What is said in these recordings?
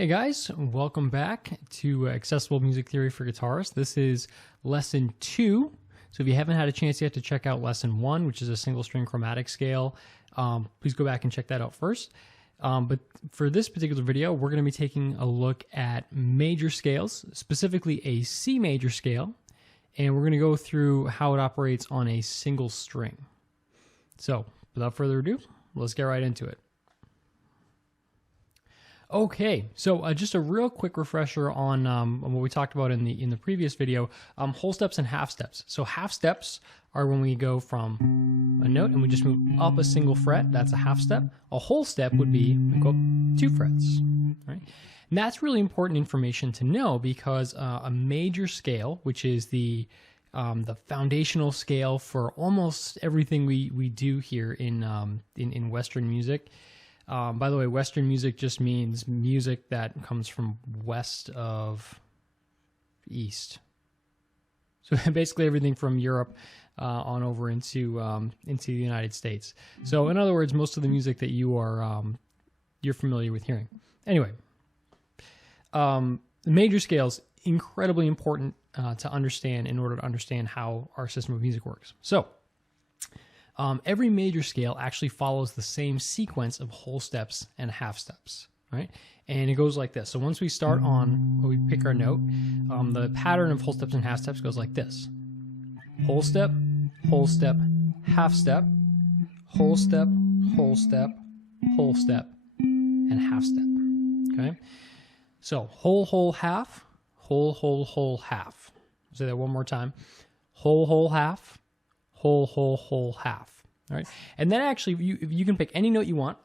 Hey guys, welcome back to Accessible Music Theory for Guitarists. This is lesson 2. So if you haven't had a chance yet to check out lesson 1, which is a single string chromatic scale, please go back and check that out first. But for this particular video, we're going to be taking a look at major scales, specifically a C major scale, and we're going to go through how it operates on a single string. So without further ado, let's get right into it. Okay, so just a real quick refresher on what we talked about in the previous video, whole steps and half steps. So half steps are when we go from a note and we just move up a single fret. That's a half step. A whole step would be we go up 2 frets. Right? And that's really important information to know because a major scale, which is the foundational scale for almost everything we do here in Western music. By the way, Western music just means music that comes from west of east. So basically everything from Europe on over into the United States. So in other words, most of the music that you're familiar with hearing. Anyway, the major scales, incredibly important to understand in order to understand how our system of music works. So every major scale actually follows the same sequence of whole steps and half steps, right? And it goes like this. So once we start on, we pick our note, the pattern of whole steps and half steps goes like this. Whole step, half step, whole step, whole step, whole step, and half step, okay? So whole, half, whole, half. I'll say that one more time. Whole, half, whole, half. All right. And then actually you can pick any note you want.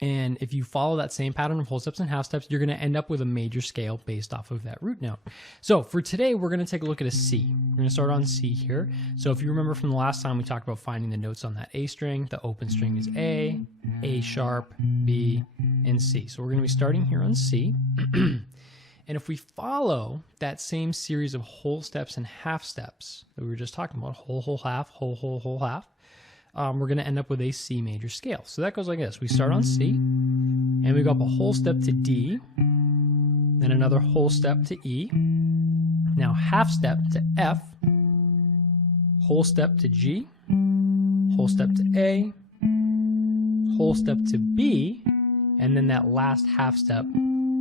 And if you follow that same pattern of whole steps and half steps, you're going to end up with a major scale based off of that root note. So for today, we're going to take a look at a C. We're going to start on C here. So if you remember from the last time we talked about finding the notes on that A string, the open string is A sharp, B, and C. So we're going to be starting here on C. And if we follow that same series of whole steps and half steps that we were just talking about, whole, half, whole, half, we're going to end up with a C major scale. So that goes like this. We start on C, and we go up a whole step to D, then another whole step to E, now half step to F, whole step to G, whole step to A, whole step to B, and then that last half step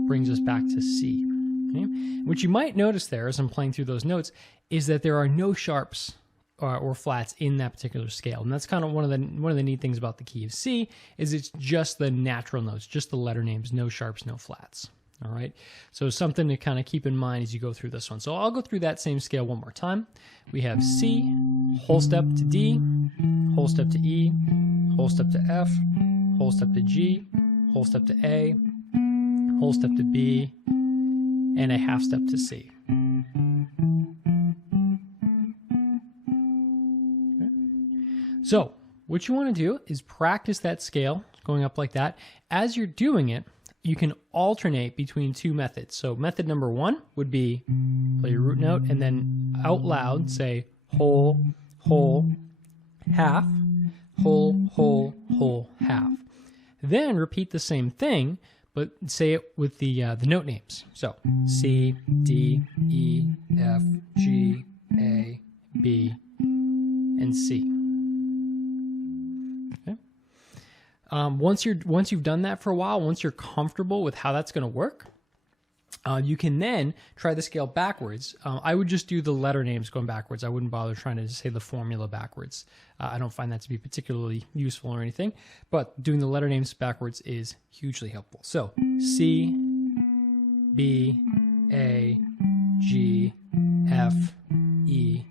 brings us back to C. Okay? What you might notice there as I'm playing through those notes is that there are no sharps or flats in that particular scale. And that's kind of one of the neat things about the key of C is it's just the natural notes, just the letter names, no sharps, no flats. All right. So something to kind of keep in mind as you go through this one. So I'll go through that same scale one more time. We have C, whole step to D, whole step to E, whole step to F, whole step to G, whole step to A, whole step to B, and a half step to C. Okay. So what you want to do is practice that scale going up like that. As you're doing it, you can alternate between 2 methods. So method number 1 would be play your root note and then out loud say whole, half, whole, half. Then repeat the same thing, but say it with the note names. So C, D, E, F, G, A, B, and C. Okay. Once you've done that for a while, once you're comfortable with how that's going to work, you can then try the scale backwards. I would just do the letter names going backwards. I wouldn't bother trying to say the formula backwards. I don't find that to be particularly useful or anything, but doing the letter names backwards is hugely helpful. So C, B, A, G, F, E,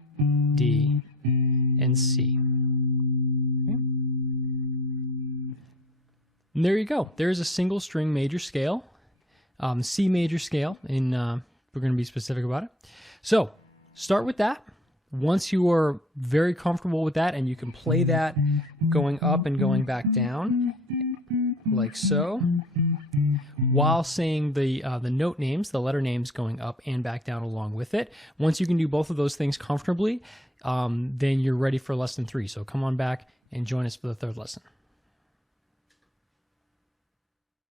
D, and C. Okay. And there you go. There's a single string major scale. C major scale, and we're going to be specific about it. So start with that. Once you are very comfortable with that and you can play that going up and going back down like so, while saying the note names, the letter names going up and back down along with it. Once you can do both of those things comfortably, then you're ready for lesson 3. So come on back and join us for the 3rd lesson.